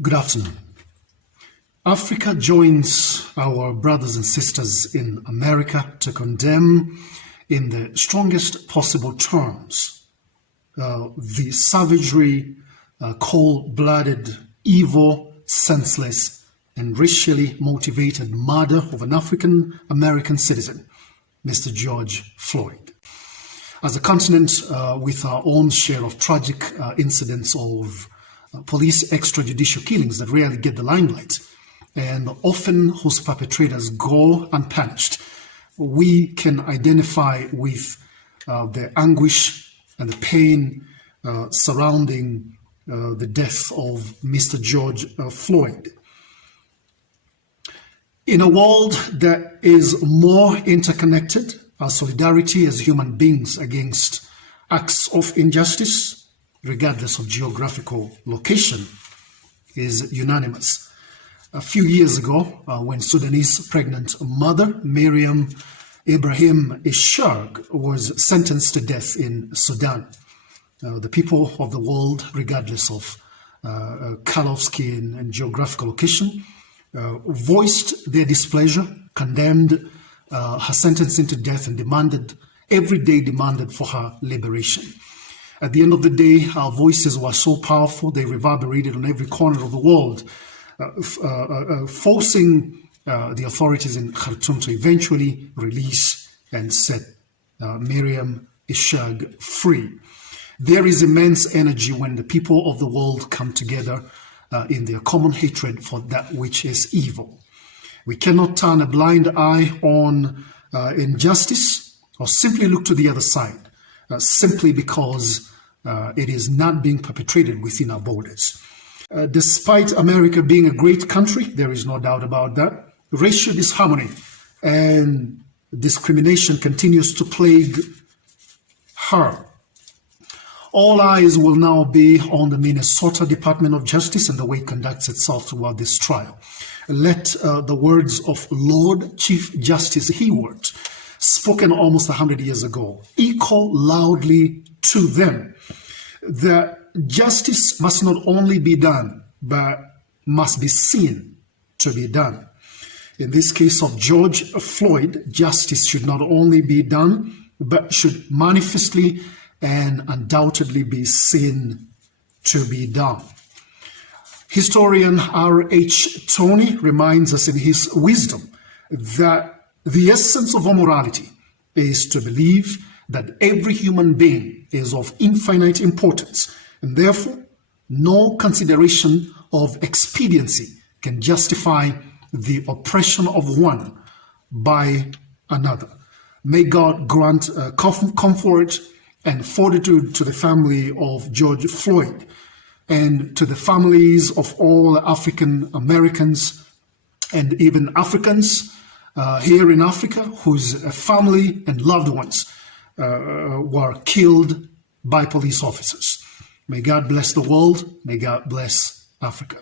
Good afternoon. Africa joins our brothers and sisters in America to condemn in the strongest possible terms the savagery, cold-blooded, evil, senseless, and racially motivated murder of an African-American citizen, Mr. George Floyd. As a continent with our own share of tragic incidents of police extrajudicial killings that rarely get the limelight, and often whose perpetrators go unpunished, we can identify with the anguish and the pain surrounding the death of Mr. George Floyd. In a world that is more interconnected, our solidarity as human beings against acts of injustice, regardless of geographical location, is unanimous. A few years ago, when Sudanese pregnant mother Miriam Ibrahim Ishag was sentenced to death in Sudan, the people of the world, regardless of color of skin and geographical location, voiced their displeasure, condemned her sentence into death, and demanded for her liberation. At the end of the day, our voices were so powerful, they reverberated on every corner of the world, forcing the authorities in Khartoum to eventually release and set Miriam Ishag free. There is immense energy when the people of the world come together in their common hatred for that which is evil. We cannot turn a blind eye on injustice or simply look to the other side, simply because it is not being perpetrated within our borders. Despite America being a great country, there is no doubt about that, racial disharmony and discrimination continues to plague her. All eyes will now be on the Minnesota Department of Justice and the way it conducts itself throughout this trial. Let the words of Lord Chief Justice Hayward, spoken almost 100 years ago, echo loudly to them that justice must not only be done, but must be seen to be done. In this case of George Floyd, justice should not only be done, but should manifestly and undoubtedly be seen to be done. Historian R.H. Toney reminds us in his wisdom that the essence of morality is to believe that every human being is of infinite importance, and therefore no consideration of expediency can justify the oppression of one by another. May God grant comfort and fortitude to the family of George Floyd and to the families of all African Americans and even Africans here in Africa whose family and loved ones were killed by police officers. May God bless the world. May God bless Africa.